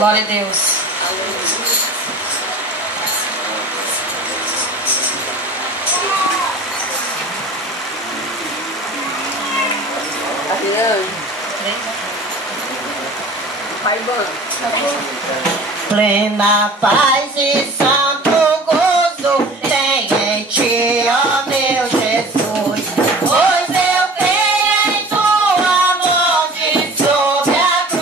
Glória a Deus. Plena paz e santo gozo tem em ti, ó meu Jesus. Pois eu creio em tua morte sobre a cruz.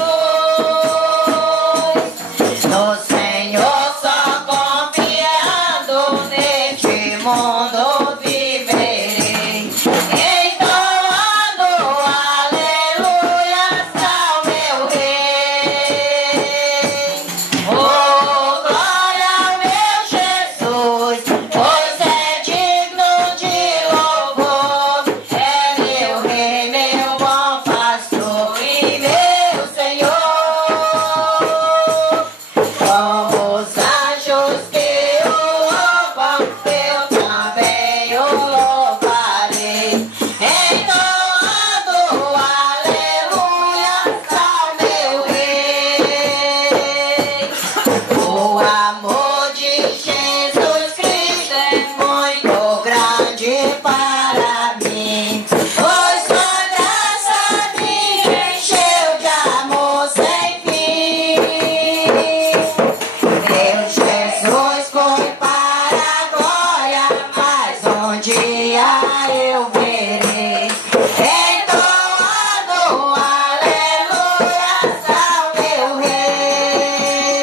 No Senhor só confiando neste mundo viverei. Entoando aleluias ao meu rei. Oh, glória ao meu Jesus, pois é digno de louvor. É meu rei, meu bom pastor e meu Senhor. Como os anjos que o louvam, eu também o louvarei. Entoando aleluias ao meu rei. O amor de Jesus Cristo é muito grande para mim, pois sua graça me encheu de amor sem fim. Meu Jesus foi para a glória, mas um dia eu verei. Entoando aleluias ao meu rei.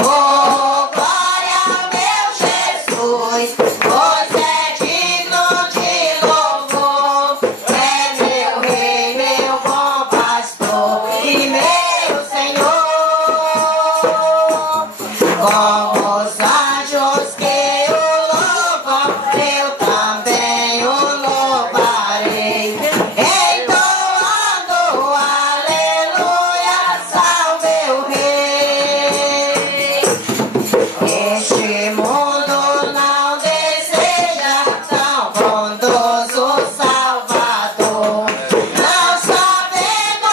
Oh, glória ao meu Jesus, pois é digno de louvor. É meu rei, meu bom pastor e meu Senhor. Como os anjos que o louvam, eu também o louvarei. Entoando aleluias ao meu rei. Este mundo não deseja tão bondoso Salvador, não sabendo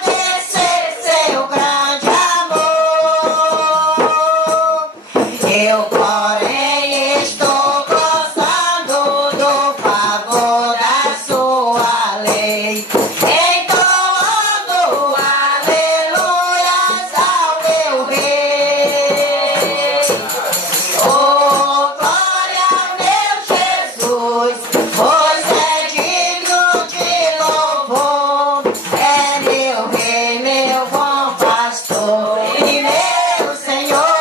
agradecer seu grande amor. Eu, porém, estou gozando do favor da sua lei, entoando aleluias ao meu rei. Oh, glória ao meu Jesus, pois é digno de louvor. É meu rei, meu bom pastor e meu Senhor.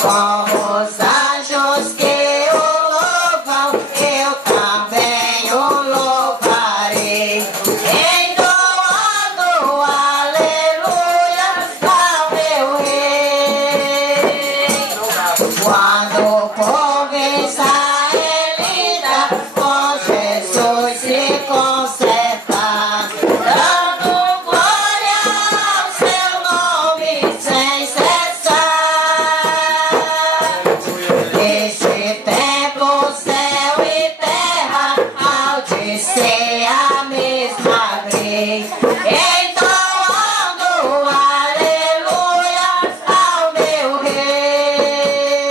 Como os anjos que o louvam, eu também o louvarei. Entoando aleluias ao meu rei. Quando o povo israelita com Jesus se consertar, dando glória ao seu nome sem cessar. Neste tempo, céu e terra há de ser a mesma grei. Entoando aleluias ao meu rei.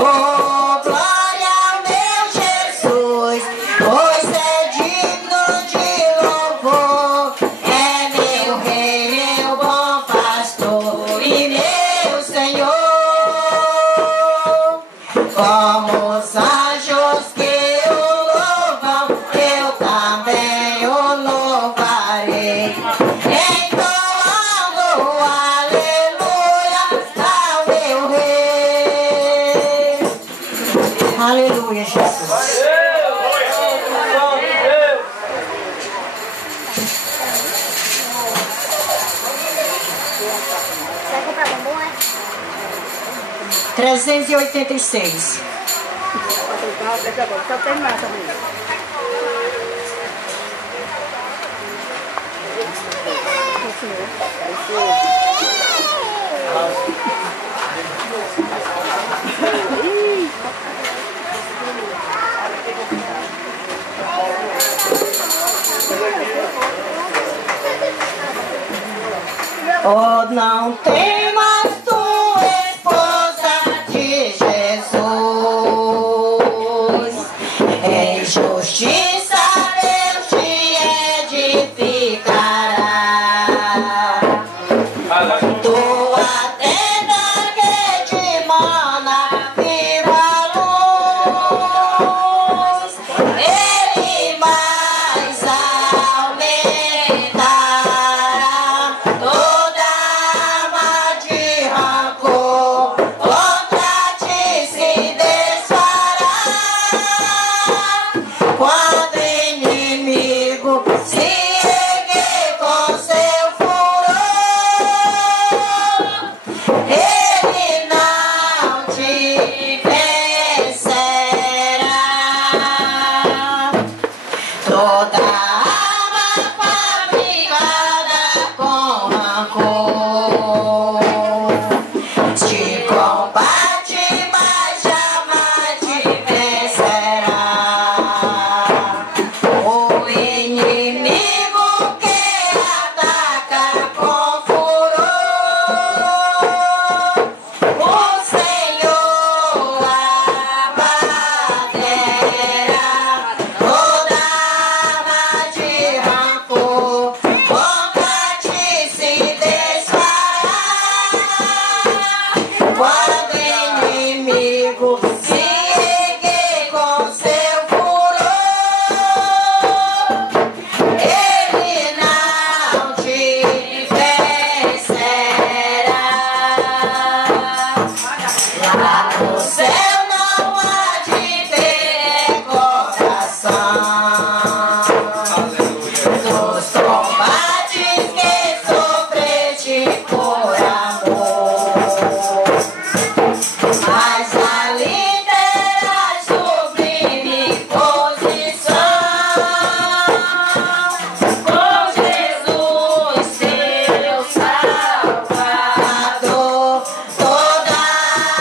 Oh, glória ao meu Jesus, pois é digno de louvor. É meu rei, meu bom pastor e meu Senhor. Como os anjos que o louvam, eu também o louvarei. Entoando aleluias ao meu rei. Aleluia, Jesus. Vai comprar bombom, é? 386. Só tem mais também. Oh, não tem mais tua esposa de Jesus. Em justiça Deus te edificará. Tua tenda que te mana vira luz. Ele mais aumentará toda arma de rancor contra ti se desfará. Quando o inimigo se erguer com seu furor, ele não te vencerá. Toda arma fabricada com rancor te combate, mas jamais te vencerá. O inimigo que ataca com furor, o Senhor abaterá. Toda arma de rancor contra ti se desfará. Quando o inimigo se erguer com seu furor, ele não te vencerá. Lá no céu não há de ter coração dos combates que sofreste por amor, mas ali terás sublime posição com Jesus teu Salvador. Toda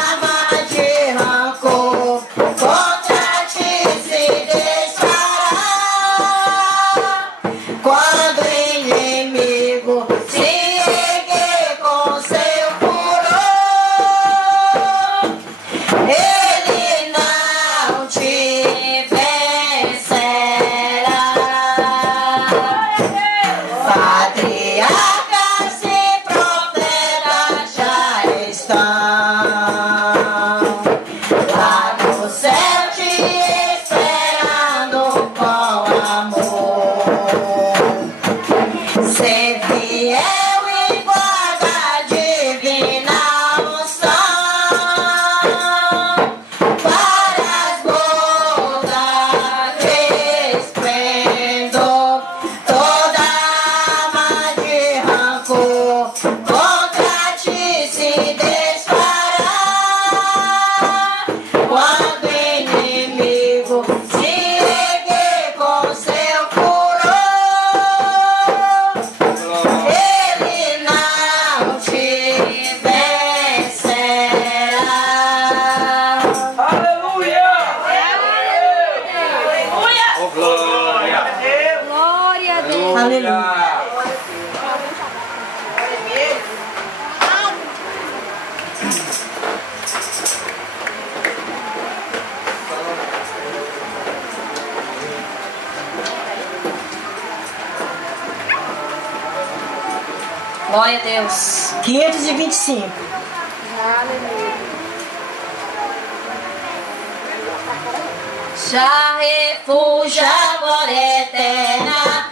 arma de rancor contra ti se desfará. Quando o inimigo se erguer com seu furor, ele não te vencerá. Patriarcas e profetas já estão lá no céu te esperando com amor. Ser fiel e guarda a divina unção para as bodas de esplendor. Toda arma de rancor contra ti se desfará. Quando o inimigo se erguer com seu furor, ele não te vencerá. Aleluia! Oh, glória! Glória a Deus. Aleluia. Glória a Deus. 525. Já refúgio, glória eterna.